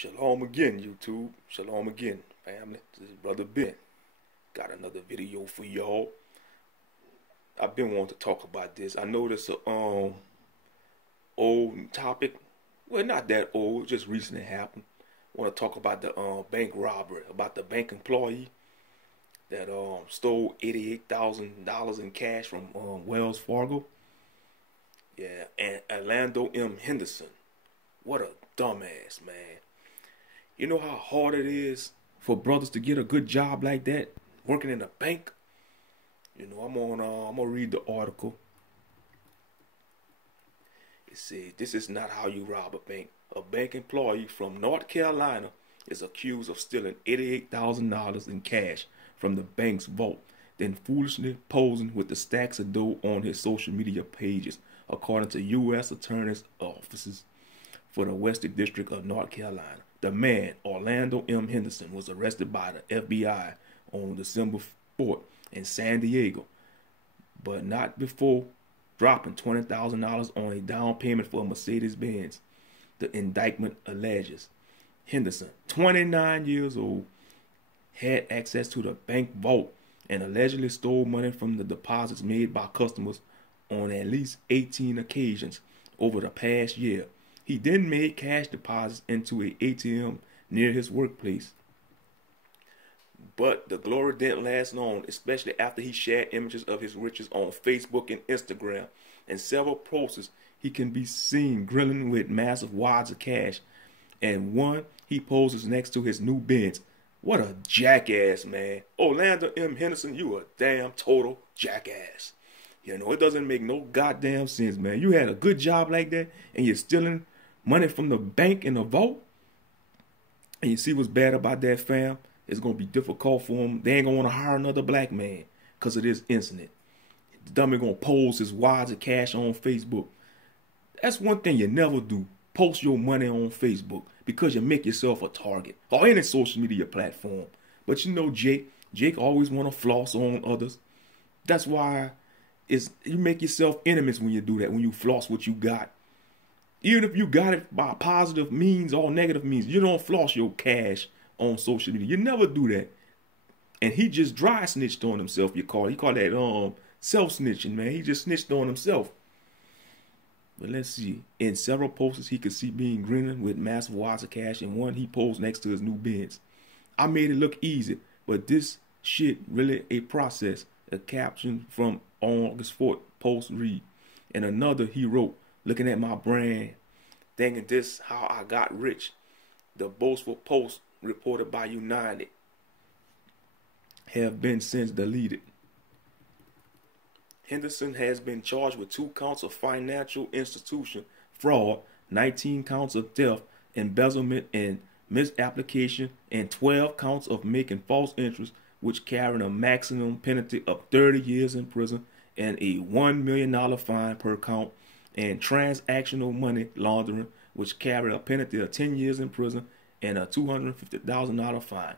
Shalom again, YouTube. Shalom again, family. This is Brother Ben. Got another video for y'all. I've been wanting to talk about this. I know this old topic. Well, not that old. Just recently happened. I want to talk about the bank robbery, about the bank employee that stole $88,000 in cash from Wells Fargo. Yeah, and Arlando Henderson. What a dumbass, man. You know how hard it is for brothers to get a good job like that, working in a bank? You know, I'm gonna read the article. It says, this is not how you rob a bank. A bank employee from North Carolina is accused of stealing $88,000 in cash from the bank's vault, then foolishly posing with the stacks of dough on his social media pages, according to U.S. Attorney's offices for the Western District of North Carolina. The man, Arlando Henderson, was arrested by the FBI on December 4th in San Diego, but not before dropping $20,000 on a down payment for a Mercedes-Benz. The indictment alleges Henderson, 29 years old, had access to the bank vault and allegedly stole money from the deposits made by customers on at least 18 occasions over the past year. He then made cash deposits into an ATM near his workplace. But the glory didn't last long, especially after he shared images of his riches on Facebook and Instagram. In several posts, he can be seen grilling with massive wads of cash. And one, he poses next to his new Benz. What a jackass, man. Arlando Henderson, you a damn total jackass. You know, it doesn't make no goddamn sense, man. You had a good job like that, and you're stealing money from the bank in the vault. And you see what's bad about that, fam? It's going to be difficult for them. They ain't going to want to hire another black man because of this incident. The dummy going to pose his wads of cash on Facebook. That's one thing you never do. Post your money on Facebook because you make yourself a target or any social media platform. But you know Jake always want to floss on others. That's why you make yourself enemies when you do that, when you floss what you got. Even if you got it by positive means or negative means, you don't floss your cash on social media. You never do that. And he just dry snitched on himself, he called that self-snitching, man. He just snitched on himself. But let's see. In several posts, he could see being grinning with massive wads of cash, and one he posed next to his new Benz. I made it look easy, but this shit really a process. A caption from August 4th post read. And another he wrote, looking at my brand, thinking this how I got rich. The boastful post reported by United have been since deleted. Henderson has been charged with 2 counts of financial institution fraud, 19 counts of theft, embezzlement, and misapplication, and 12 counts of making false interest, which carry a maximum penalty of 30 years in prison and a $1 million fine per count, and transactional money laundering, which carry a penalty of 10 years in prison and a $250,000 fine.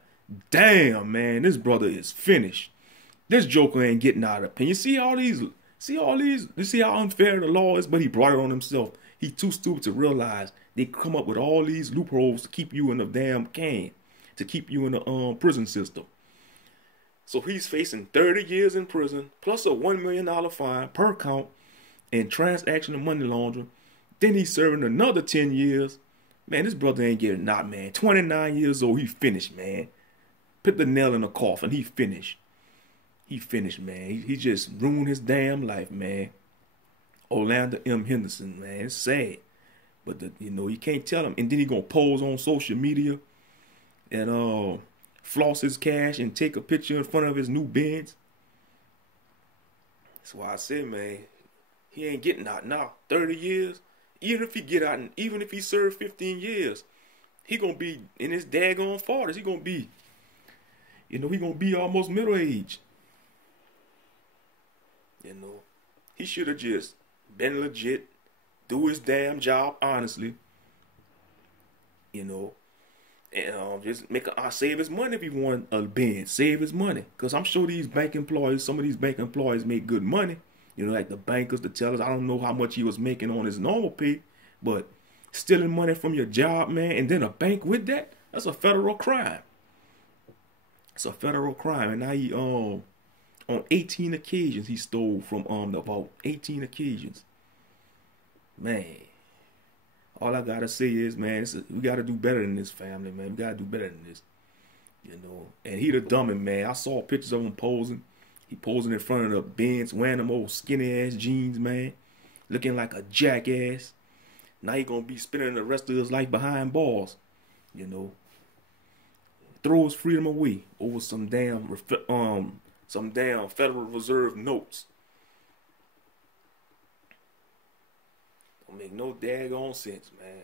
Damn, man, this brother is finished. This joker ain't getting out of the pen. You see you see how unfair the law is, but he brought it on himself. He too stupid to realize they come up with all these loopholes to keep you in the damn can, to keep you in the prison system. So he's facing 30 years in prison, plus a $1 million fine per count, and transactional money laundering. Then he's serving another 10 years. Man, this brother ain't getting out, man. 29 years old, he finished, man. Put the nail in the coffin, he finished. He finished, man. He just ruined his damn life, man. Arlando Henderson, man. It's sad. But, you know, you can't tell him. And then he going to pose on social media and floss his cash and take a picture in front of his new Benz. That's why I said, man, he ain't getting out now. 30 years. Even if he get out, and even if he served 15 years, he going to be in his daggone 40s. He going to be, you know, he going to be almost middle age. You know, he should have just been legit, do his damn job honestly, you know, and just save his money if he want a Benz. Save his money, because I'm sure these bank employees, some of these bank employees make good money. You know, like the bankers, the tellers. I don't know how much he was making on his normal pay, but stealing money from your job, man, and then a bank with that, that's a federal crime. It's a federal crime. And now he on 18 occasions he stole from about 18 occasions. Man, all I gotta say is, man, we gotta do better than this, family, man. We gotta do better than this. You know, and he the dumbest, man. I saw pictures of him posing. He posing in front of the Benz, wearing them old skinny ass jeans, man, looking like a jackass. Now he gonna be spending the rest of his life behind bars. You know, throw his freedom away over some damn Federal Reserve notes. Don't make no daggone sense, man.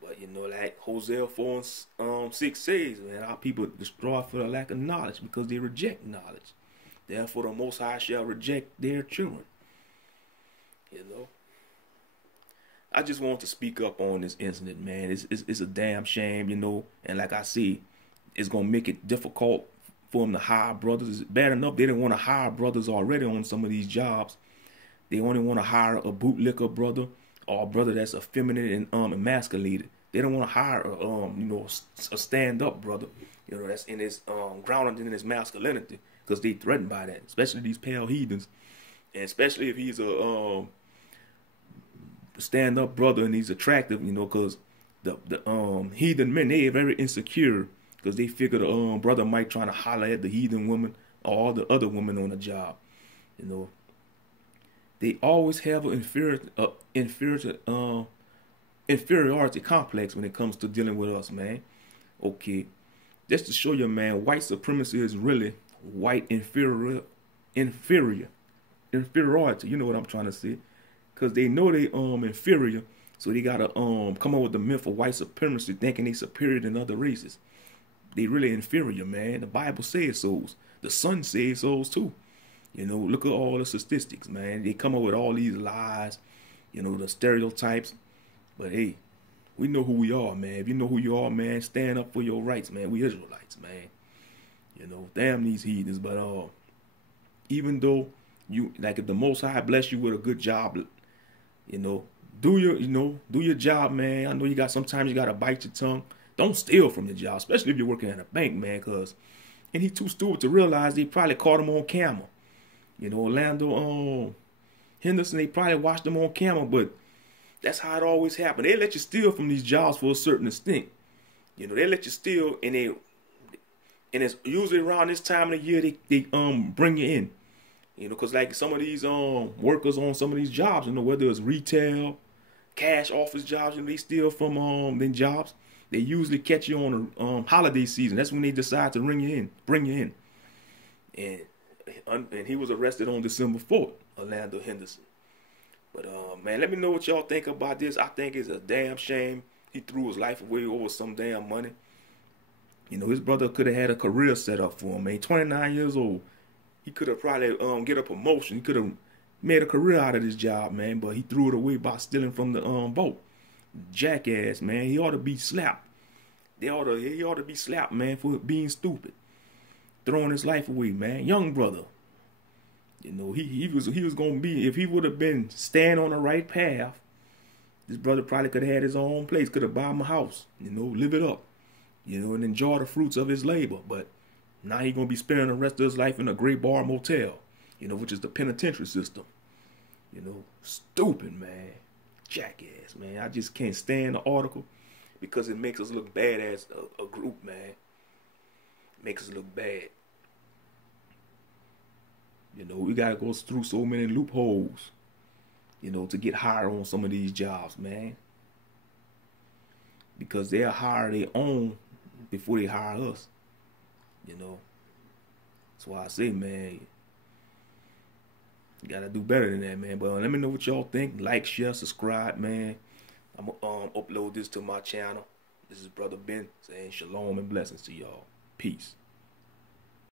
But you know, like Hosea 4 and 6 says, man, our people destroy for the lack of knowledge because they reject knowledge. Therefore, the Most High shall reject their children. You know, I just want to speak up on this incident, man. It's a damn shame, you know. And like I see, it's gonna make it difficult for them to hire brothers. It's bad enough they didn't want to hire brothers already on some of these jobs. They only want to hire a bootlicker brother or a brother that's effeminate and emasculated. They don't want to hire a stand-up brother, you know, that's in his grounded in his masculinity, because they threatened by that, especially these pale heathens, and especially if he's a stand-up brother and he's attractive, you know, because the heathen men, they are very insecure because they figure the brother might try to holler at the heathen woman or the other women on the job, you know. They always have an inferiority complex when it comes to dealing with us, man. Okay, just to show you, man, white supremacy is really white inferiority. You know what I'm trying to say? Because they know they inferior, so they gotta come up with the myth of white supremacy, thinking they superior than other races. They really inferior, man. The Bible says so. The Son says so too. You know, look at all the statistics, man. They come up with all these lies, you know, the stereotypes. But hey, we know who we are, man. If you know who you are, man, stand up for your rights, man. We Israelites, man. You know, damn these heathens. But even though you, like, if the Most High bless you with a good job, you know, do your job, man. I know you got, sometimes you gotta bite your tongue. Don't steal from your job, especially if you're working at a bank, man. And he too stupid to realize they probably caught him on camera. You know, Arlando, Henderson, they probably watched them on camera, but that's how it always happened. They let you steal from these jobs for a certain extent. You know, they let you steal, and it's usually around this time of the year they bring you in. You know, because like some of these workers on some of these jobs, you know, whether it's retail, cash office jobs, and they steal from them jobs, they usually catch you on the holiday season. That's when they decide to bring you in. And he was arrested on December 4th, Arlando Henderson. But man, let me know what y'all think about this. I think it's a damn shame he threw his life away over some damn money. You know, his brother could have had a career set up for him, man. 29 years old. He could have probably get a promotion. He could have made a career out of this job, man. But he threw it away by stealing from the boat. Jackass, man. He ought to be slapped. He ought to be slapped, man, for being stupid. Throwing his life away, man. Young brother. You know, he was gonna be, if he would have been staying on the right path, this brother probably could have had his own place, could have bought him a house, you know, live it up, you know, and enjoy the fruits of his labor. But now he's gonna be spending the rest of his life in a Great Bar Motel, you know, which is the penitentiary system. You know, stupid, man. Jackass, man. I just can't stand the article because it makes us look bad as a group, man. Makes us look bad. You know, we gotta go through so many loopholes, you know, to get hired on some of these jobs, man. Because they'll hire their own before they hire us. You know. That's why I say, man, you gotta do better than that, man. But let me know what y'all think. Like, share, subscribe, man. I'm gonna upload this to my channel. This is Brother Ben saying shalom and blessings to y'all. Peace.